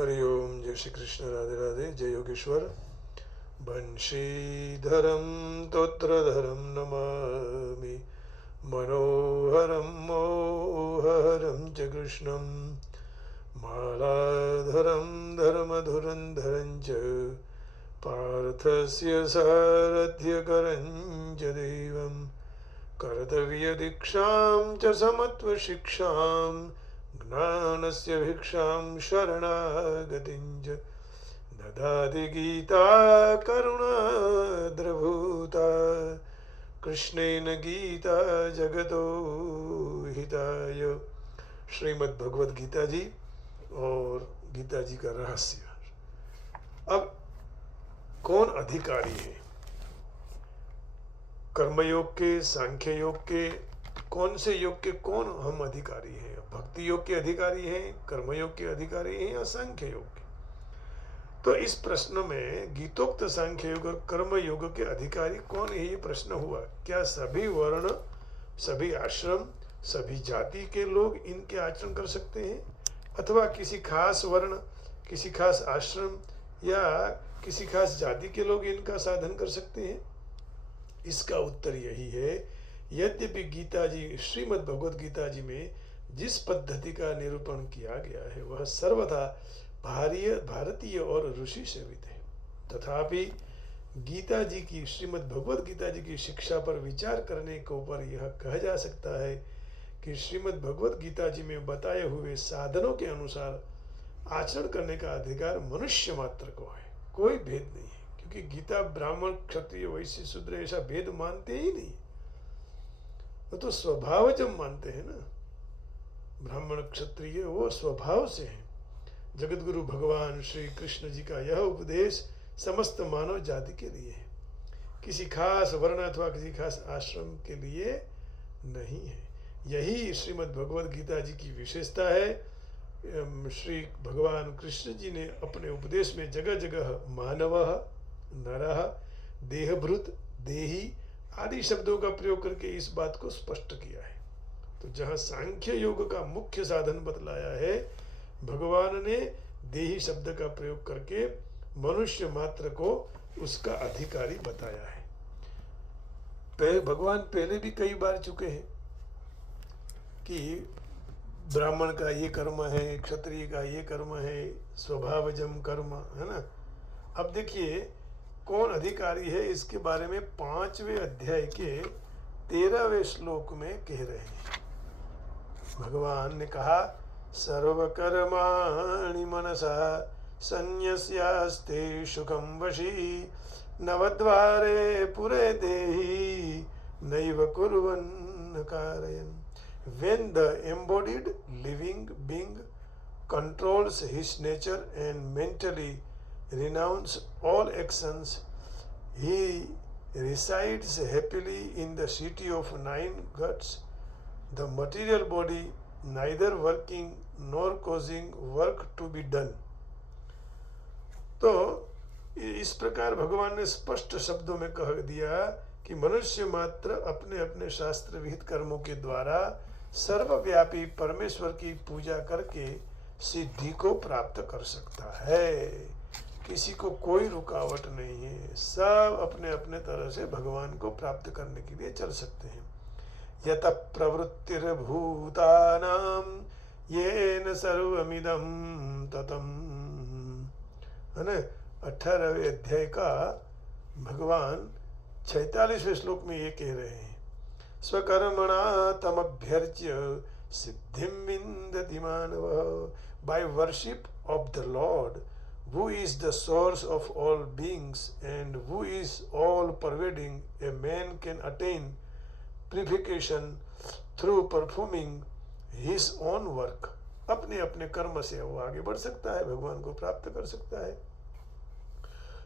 हरि ओम। जय श्री कृष्ण। राधे राधे। जय योगेश्वर। बंशीधरम तोत्रधरम नमामि मनोहरम मोहरम च कृष्णम मालाधरम धर्मधुरंधरं च पार्थस्य सारथ्यकरं च देवं कर्तव्यदीक्षां च समत्वशिक्षां ज्ञानस्य भिक्षां शरणागतिं च ददाति गीता करुणाद्रभूता कृष्णेन गीता जगतो हिताय। श्रीमद् भगवद गीता जी और गीता जी का रहस्य। अब कौन अधिकारी है? कर्मयोग के, सांख्य योग के, कौन से योग के कौन हम अधिकारी हैं? भक्ति योग के अधिकारी हैं, कर्मयोग के अधिकारी हैं या सांख्य योग के? तो इस प्रश्न में गीतोक्त सांख्य योग और कर्म योग के अधिकारी कौन है, ये प्रश्न हुआ। क्या सभी वर्ण, सभी आश्रम, सभी जाति के लोग इनके आचरण कर सकते हैं, अथवा किसी खास वर्ण, किसी खास आश्रम या किसी खास जाति के लोग इनका साधन कर सकते हैं? इसका उत्तर यही है, यद्यपि गीता जी, श्रीमद् भगवद गीता जी में जिस पद्धति का निरूपण किया गया है वह सर्वथा भारतीय और ऋषि सेवित है, तथापि गीता जी की, श्रीमद् भगवद गीता जी की शिक्षा पर विचार करने के ऊपर यह कहा जा सकता है कि श्रीमद् भगवद गीता जी में बताए हुए साधनों के अनुसार आचरण करने का अधिकार मनुष्य मात्र को है, कोई भेद नहीं है। क्योंकि गीता ब्राह्मण, क्षत्रिय, वैश्य, शूद्र ऐसा भेद मानते ही नहीं, वो तो स्वभावजम मानते हैं ना। ब्राह्मण क्षत्रिय वो स्वभाव से हैं। जगतगुरु भगवान श्री कृष्ण जी का यह उपदेश समस्त मानव जाति के लिए है, किसी खास वर्ण अथवा किसी खास आश्रम के लिए नहीं है। यही श्रीमद् भगवद गीता जी की विशेषता है। श्री भगवान कृष्ण जी ने अपने उपदेश में जगह जगह मानवः, नरः, देहभृत, देही आदि शब्दों का प्रयोग करके इस बात को स्पष्ट किया है। तो जहाँ सांख्य योग का मुख्य साधन बतलाया है, भगवान ने देही शब्द का प्रयोग करके मनुष्य मात्र को उसका अधिकारी बताया है। भगवान पहले भी कई बार चुके हैं कि ब्राह्मण का ये कर्म है, क्षत्रिय का ये कर्म है, स्वभावजम कर्म है ना। अब देखिए कौन अधिकारी है, इसके बारे में 5वें अध्याय के 13वें श्लोक में कह रहे हैं। भगवान ने कहा, सर्वकर्माणि मनसा संन्यस्यास्ते सुखं वशी नवद्वारे पुरे देहि नैव कुर्वन् कारयन्। When the embodied living being controls his nature and mentally renounce all actions, he resides happily in the city of 9 gods, the material body neither working nor causing work to be done। तो इस प्रकार भगवान ने स्पष्ट शब्दों में कह दिया कि मनुष्य मात्र अपने अपने शास्त्र विहित कर्मों के द्वारा सर्वव्यापी परमेश्वर की पूजा करके सिद्धि को प्राप्त कर सकता है। किसी को कोई रुकावट नहीं है, सब अपने अपने तरह से भगवान को प्राप्त करने के लिए चल सकते हैं। यत प्रवृत्तिर्भूतानां येन सर्वमिदं ततं, है ना। 18वें अध्याय का भगवान 46वें श्लोक में ये कह रहे हैं, स्वकर्मणा तमभ्यर्च्य सिद्धिं विन्दति मानवः। By worship of the Lord, who is the source of all beings and who is all pervading, a man can attain purification through performing his own work। अपने अपने कर्म से वो आगे बढ़ सकता है, भगवान को प्राप्त कर सकता है।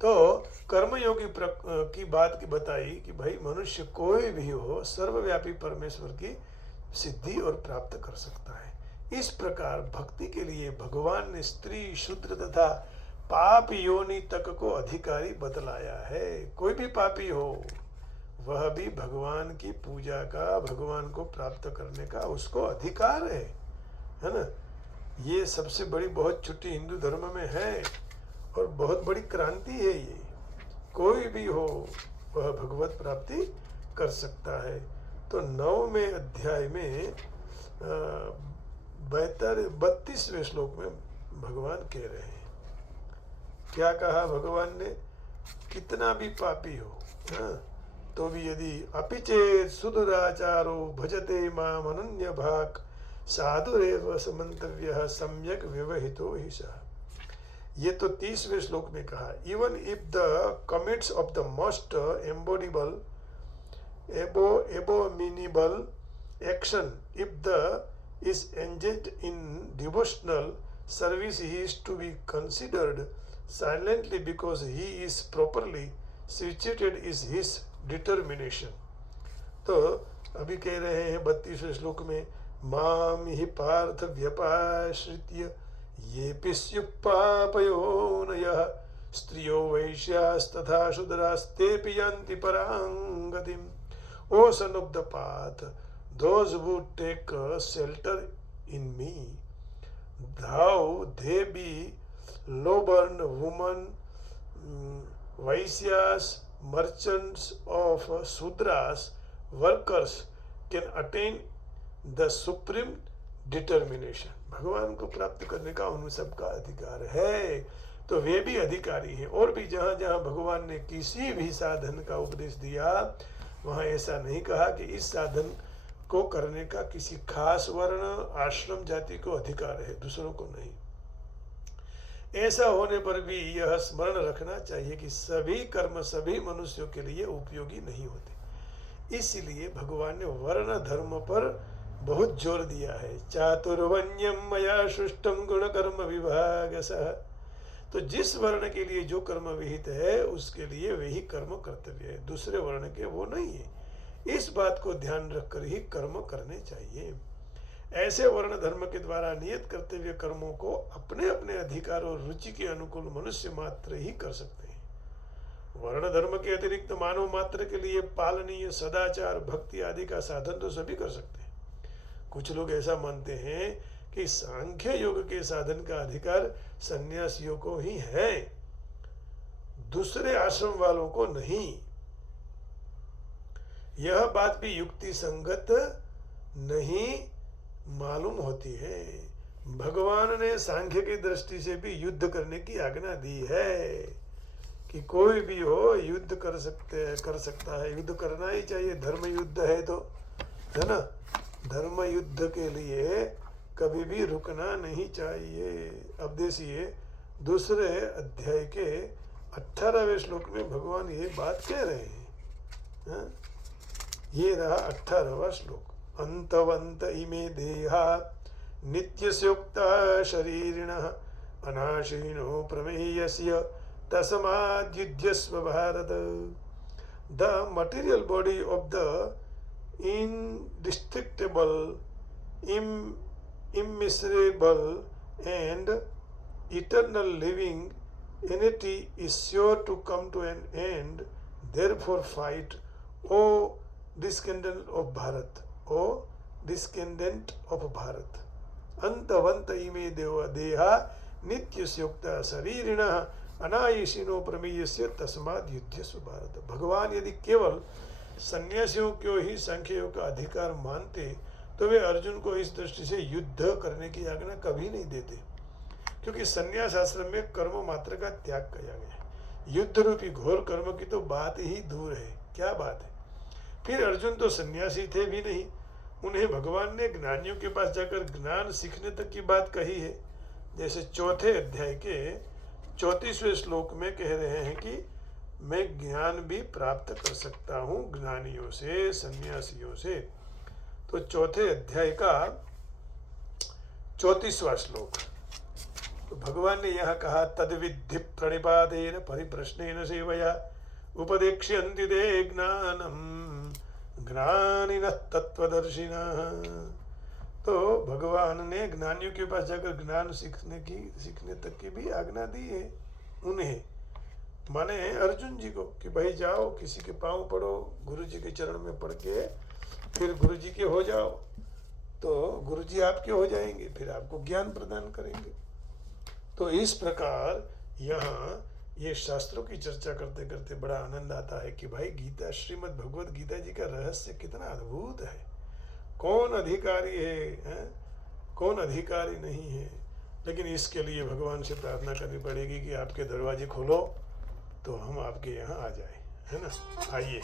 तो कर्मयोगी की बात की बताई कि भाई मनुष्य कोई भी हो, सर्वव्यापी परमेश्वर की सिद्धि और प्राप्त कर सकता है। इस प्रकार भक्ति के लिए भगवान ने स्त्री, शूद्र तथा पाप योनि तक को अधिकारी बतलाया है। कोई भी पापी हो वह भी भगवान की पूजा का, भगवान को प्राप्त करने का उसको अधिकार है ना। ये सबसे बड़ी बहुत छुट्टी हिंदू धर्म में है और बहुत बड़ी क्रांति है ये। कोई भी हो वह भगवत प्राप्ति कर सकता है। तो 9वें अध्याय में 32वें श्लोक में भगवान कह रहे हैं, क्या कहा भगवान ने, कितना भी पापी हो तो भी यदि अपिचेत सुदुराचारो भजते माम अनन्य भाग साधुरेव समन्तव्यः सम्यक व्यवहितो हि सः। ये तो 30वें श्लोक में कहा, even if the commits of the most abominable abominable action, if the is engaged in devotional service, he is to be considered silently because he is properly situated is his determination। तो अभी कह रहे हैं 32वें श्लोक में, माम हि पार्थ व्यपाश्रित्य ये पिस्युः पापयोनयः स्त्रियो वैश्यास्तथा शूद्रास्तेऽपि यान्ति परां गतिम्। O son of the path, those who take shelter in me, though they be low-born women, Vaisyas, merchants of Sudras, workers, can attain the supreme determination। भगवान को प्राप्त करने का उन सबका अधिकार है, तो वे भी अधिकारी हैं। और भी जहाँ जहाँ भगवान ने किसी भी साधन का उपदेश दिया, वहाँ ऐसा नहीं कहा कि इस साधन को करने का किसी खास वर्ण आश्रम जाति को अधिकार है, दूसरों को नहीं। ऐसा होने पर भी यह स्मरण रखना चाहिए कि सभी कर्म सभी मनुष्यों के लिए उपयोगी नहीं होते। इसलिए भगवान ने वर्ण धर्म पर बहुत जोर दिया है। चातुर्वण्यम मया सृष्टम गुण कर्म विभागसः। तो जिस वर्ण के लिए जो कर्म विहित है उसके लिए वही कर्म कर्तव्य है, दूसरे वर्ण के वो नहीं है। इस बात को ध्यान रखकर ही कर्म करने चाहिए। ऐसे वर्ण धर्म के द्वारा नियत कर्तव्य कर्मों को अपने अपने अधिकार और रुचि के अनुकूल मनुष्य मात्र ही कर सकते हैं। वर्ण धर्म के अतिरिक्त मानव मात्र के लिए पालनीय सदाचार भक्ति आदि का साधन तो सभी कर सकते हैं। कुछ लोग ऐसा मानते हैं कि सांख्य योग के साधन का अधिकार सन्यासियों को ही है, दूसरे आश्रम वालों को नहीं। यह बात भी युक्ति संगत नहीं मालूम होती है। भगवान ने सांख्य की दृष्टि से भी युद्ध करने की आज्ञा दी है कि कोई भी हो युद्ध कर सकता है, युद्ध करना ही चाहिए। धर्म युद्ध है तो, है ना, धर्म युद्ध के लिए कभी भी रुकना नहीं चाहिए। अब देखिए 2 अध्याय के 18वें श्लोक में भगवान ये बात कह रहे हैं। ये रहा 18वां श्लोक। अंतवंत इमे देहा नित्यस्योक्ता शरीरिणः अनाशीनो प्रमेयस्य तस्माद्युध्यस्व भारत। The material body of the indestructible, immeasurable and eternal living entity is sure to come to an end. Therefore fight, O descendant of Bharat, O descendant of Bharat। अंतवंत इमे देहा नित्यस्योक्ता शरीरिणः अनायसिनो प्रमेयस्य तस्माद् युध्यस्व भारत। भगवान यदि केवल सन्यासियों को ही सांख्य योग का अधिकार मानते तो वे अर्जुन को इस दृष्टि से युद्ध करने की आज्ञा कभी नहीं देते, क्योंकि सन्यास आश्रम में कर्म मात्र का त्याग किया गया है। युद्ध रूपी घोर कर्म की तो बात ही दूर है, क्या बात है। फिर अर्जुन तो सन्यासी थे भी नहीं, उन्हें भगवान ने ज्ञानियों के पास जाकर ज्ञान सीखने तक की बात कही है। जैसे 4 अध्याय के 34वें श्लोक में कह रहे हैं कि मैं ज्ञान भी प्राप्त कर सकता हूँ ज्ञानियों से, सन्यासियों से। तो 4 अध्याय का 34वां श्लोक, तो भगवान ने यहाँ कहा, तद्विद्धि प्रणिपातेन परिप्रश्नेन सेवया उपदेक्ष्यन्ति ते ज्ञानम ज्ञानिनः तत्त्वदर्शिनः। तो भगवान ने ज्ञानियों के पास जाकर ज्ञान सीखने तक की भी आज्ञा दी है उन्हें, माने अर्जुन जी को, कि भाई जाओ किसी के पांव पड़ो, गुरु जी के चरण में पड़ के फिर गुरु जी के हो जाओ। तो गुरुजी आपके हो जाएंगे, फिर आपको ज्ञान प्रदान करेंगे। तो इस प्रकार यहाँ ये शास्त्रों की चर्चा करते करते बड़ा आनंद आता है कि भाई गीता, श्रीमद् भगवत गीता जी का रहस्य कितना अद्भुत है। कौन अधिकारी है, कौन अधिकारी नहीं है। लेकिन इसके लिए भगवान से प्रार्थना करनी पड़ेगी कि आपके दरवाजे खोलो तो हम आपके यहाँ आ जाए, है ना। आइए।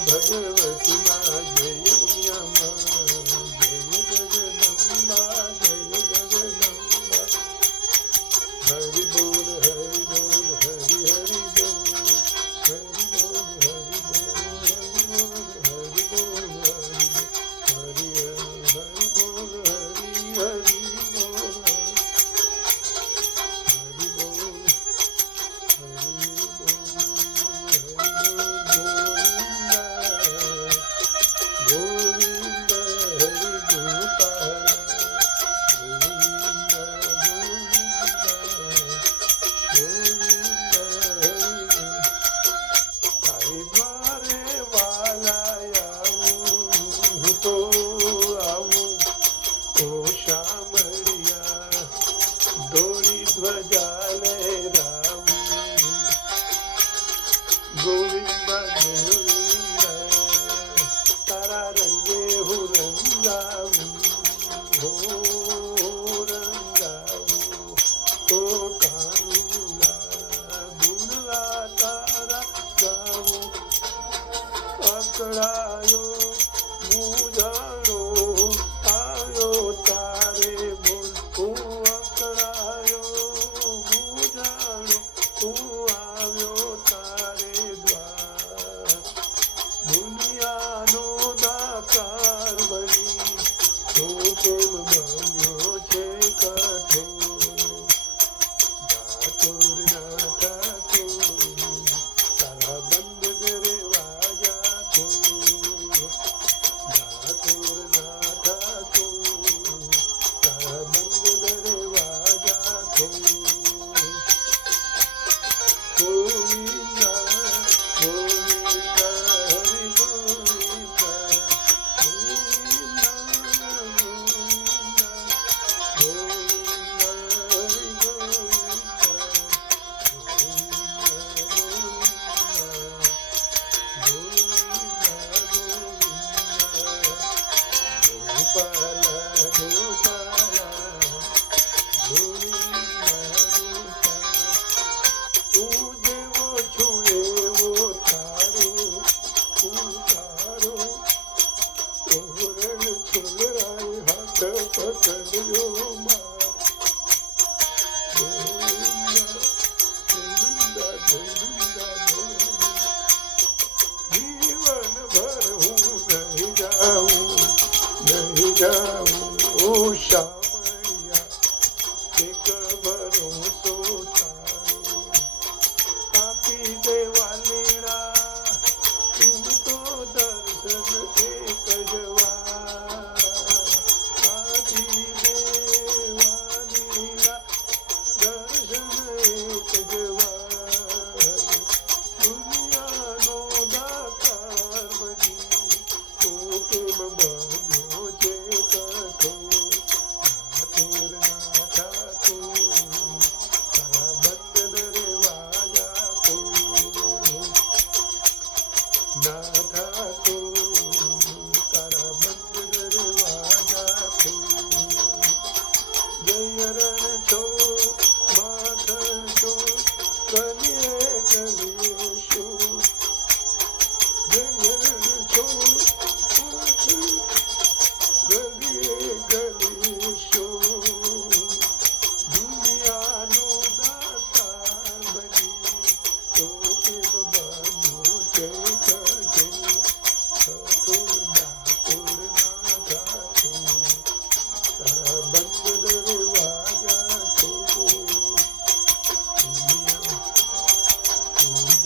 भगवती माँ जय उमिया माँ।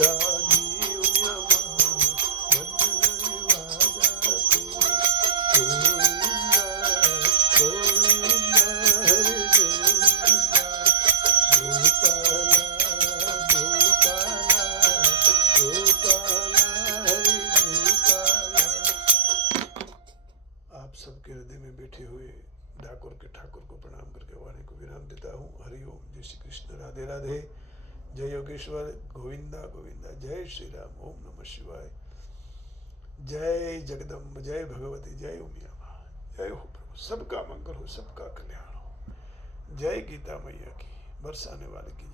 जागी उमिया माँ बंदन वाजा को गोविंदा गोविंदा हरे गोविंदा गोपाला गोपाला गोपाला हरे गोपाला। आप सबके हृदय में बैठे हुए ठाकुर के ठाकुर को प्रणाम करके वाणी को विराम देता हूँ। हरि ओम। जय श्री कृष्ण। राधे राधे। जय योगेश्वर। गोविंदा गोविंदा। जय श्री राम। ओम नमः शिवाय। जय जगदम्ब। जय भगवती। जय उमिया माँ। जय हो प्रभु। सबका मंगल हो, सबका कल्याण हो। जय गीता मैया की, बरसाने वाले की।